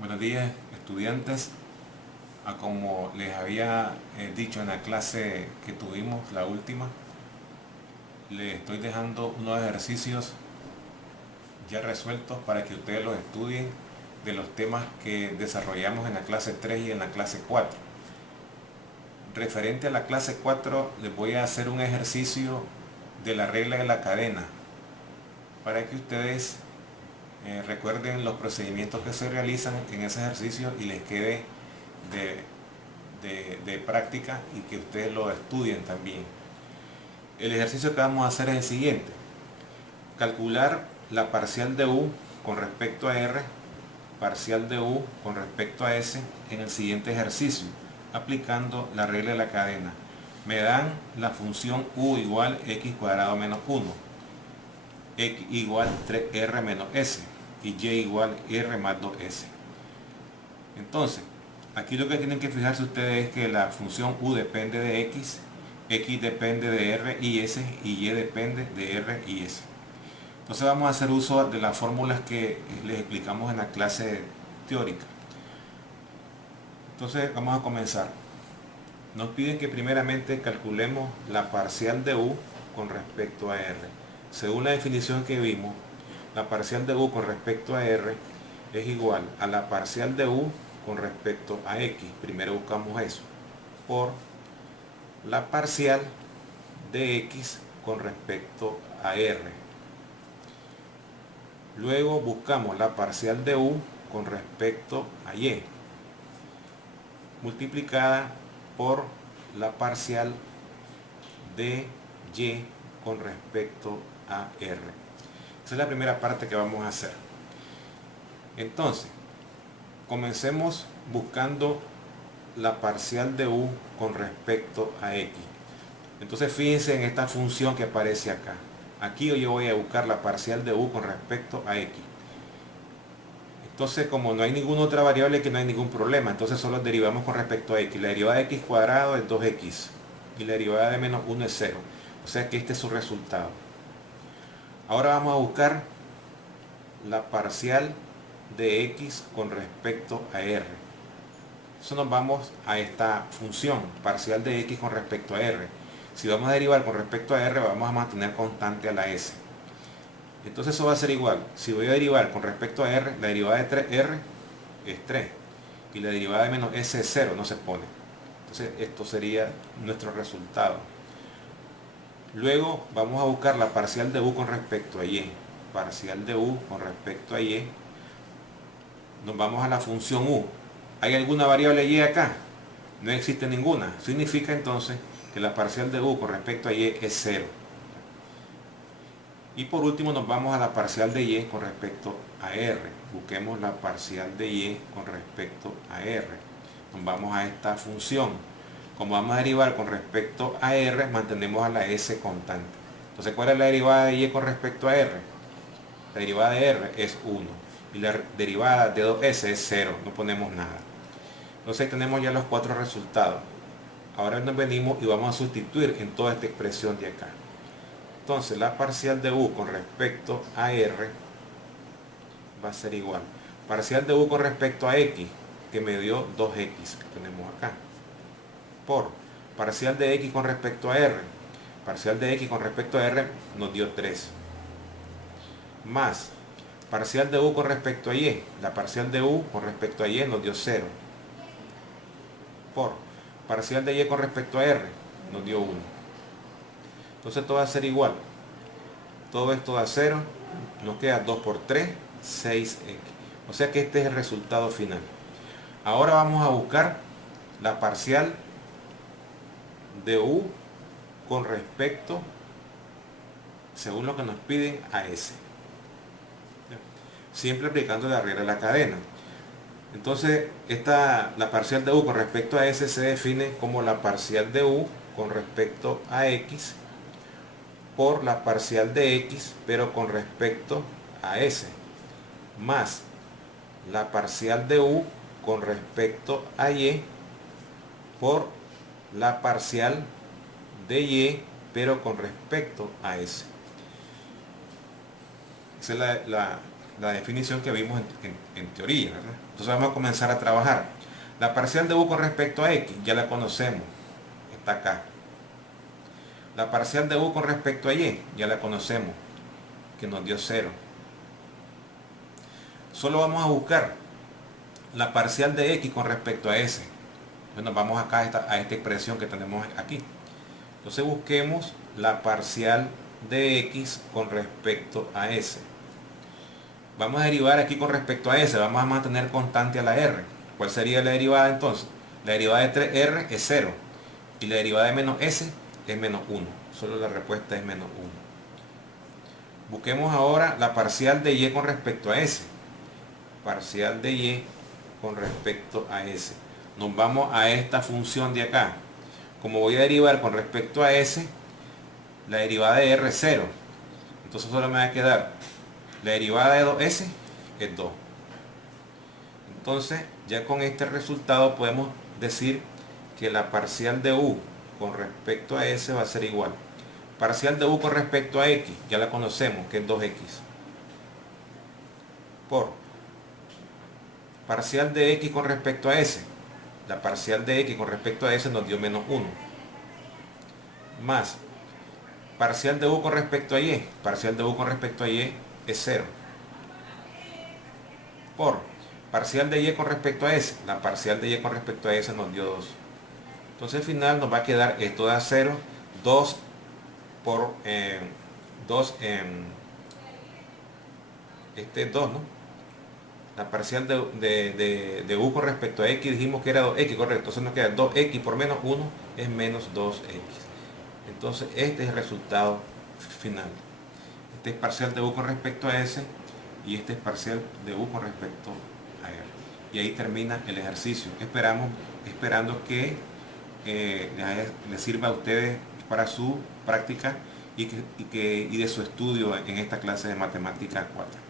Buenos días, estudiantes. Como les había dicho en la clase que tuvimos, la última, les estoy dejando unos ejercicios ya resueltos para que ustedes los estudien de los temas que desarrollamos en la clase 3 y en la clase 4. Referente a la clase 4, les voy a hacer un ejercicio de la regla de la cadena para que ustedes recuerden los procedimientos que se realizan en ese ejercicio y les quede de práctica y que ustedes lo estudien también. El ejercicio que vamos a hacer es el siguiente: calcular la parcial de U con respecto a R, parcial de U con respecto a S en el siguiente ejercicio, aplicando la regla de la cadena. Me dan la función U igual x cuadrado menos 1, x igual 3R menos S y y igual R más 2S. Entonces, aquí lo que tienen que fijarse ustedes es que la función U depende de x depende de R y S y depende de R y S. Entonces vamos a hacer uso de las fórmulas que les explicamos en la clase teórica. Entonces vamos a comenzar. Nos piden que primeramente calculemos la parcial de U con respecto a R. Según la definición que vimos, la parcial de U con respecto a R es igual a la parcial de U con respecto a X. Primero buscamos eso. Por la parcial de X con respecto a R. Luego buscamos la parcial de U con respecto a Y, multiplicada por la parcial de Y con respecto a R. Esa es la primera parte que vamos a hacer. Entonces, comencemos buscando la parcial de U con respecto a X. Entonces fíjense en esta función que aparece acá. Aquí yo voy a buscar la parcial de U con respecto a X. Entonces, como no hay ninguna otra variable, que no hay ningún problema, entonces solo derivamos con respecto a X. La derivada de X cuadrado es 2X y la derivada de menos 1 es 0. O sea que este es su resultado. Ahora vamos a buscar la parcial de X con respecto a R. Eso nos vamos a esta función, parcial de X con respecto a R. Si vamos a derivar con respecto a R, vamos a mantener constante a la S. Entonces eso va a ser igual. Si voy a derivar con respecto a R, la derivada de 3R es 3. Y la derivada de menos S es 0, no se pone. Entonces esto sería nuestro resultado. Luego vamos a buscar la parcial de U con respecto a Y. Parcial de U con respecto a Y. Nos vamos a la función U. ¿Hay alguna variable Y acá? No existe ninguna. Significa entonces que la parcial de U con respecto a Y es 0. Y por último nos vamos a la parcial de Y con respecto a R. Busquemos la parcial de Y con respecto a R. Nos vamos a esta función. Como vamos a derivar con respecto a R, mantenemos a la S constante. Entonces, ¿cuál es la derivada de Y con respecto a R? La derivada de R es 1. Y la derivada de 2S es 0. No ponemos nada. Entonces tenemos ya los 4 resultados. Ahora nos venimos y vamos a sustituir en toda esta expresión de acá. Entonces la parcial de U con respecto a R va a ser igual. Parcial de U con respecto a X, que me dio 2X, que tenemos acá. Por parcial de X con respecto a R. Parcial de X con respecto a R nos dio 3. Más parcial de U con respecto a Y. La parcial de U con respecto a Y nos dio 0. Por parcial de Y con respecto a R nos dio 1. Entonces todo va a ser igual. Todo esto da 0. Nos queda 2 por 3, 6x. O sea que este es el resultado final. Ahora vamos a buscar la parcial de U con respecto, según lo que nos piden, a S. Siempre aplicando la regla de la cadena. Entonces la parcial de U con respecto a S se define como la parcial de U con respecto a X por la parcial de X pero con respecto a S, más la parcial de U con respecto a Y por la parcial de Y pero con respecto a S. Esa es la definición que vimos en teoría, ¿verdad? Entonces vamos a comenzar a trabajar. La parcial de u con respecto a x ya la conocemos, está acá. La parcial de u con respecto a y ya la conocemos, que nos dio 0. Solo vamos a buscar la parcial de x con respecto a s. Bueno, vamos acá a esta expresión que tenemos aquí. Entonces busquemos la parcial de x con respecto a s. Vamos a derivar aquí con respecto a s, vamos a mantener constante a la r. ¿Cuál sería la derivada entonces? La derivada de 3r es 0 y la derivada de menos s es menos 1. Solo la respuesta es menos 1. Busquemos ahora la parcial de y con respecto a s. Parcial de y con respecto a s. Nos vamos a esta función de acá. Como voy a derivar con respecto a s, la derivada de r es 0. Entonces solo me va a quedar la derivada de 2s es 2. Entonces ya con este resultado podemos decir que la parcial de u con respecto a s va a ser igual. Parcial de u con respecto a x, ya la conocemos, que es 2x. Por parcial de x con respecto a s. La parcial de x con respecto a s nos dio menos 1. Más parcial de u con respecto a y. Parcial de u con respecto a y es 0. Por parcial de y con respecto a s. La parcial de y con respecto a s nos dio 2. Entonces al final nos va a quedar esto de 0. 2 por 2 este es 2, ¿no? La parcial de u con respecto a x dijimos que era 2x, correcto. Entonces nos queda 2x por menos 1 es menos 2x. Entonces este es el resultado final. Este es parcial de u con respecto a s y este es parcial de u con respecto a r. Y ahí termina el ejercicio. Esperando que les sirva a ustedes para su práctica y de su estudio en esta clase de matemática 4.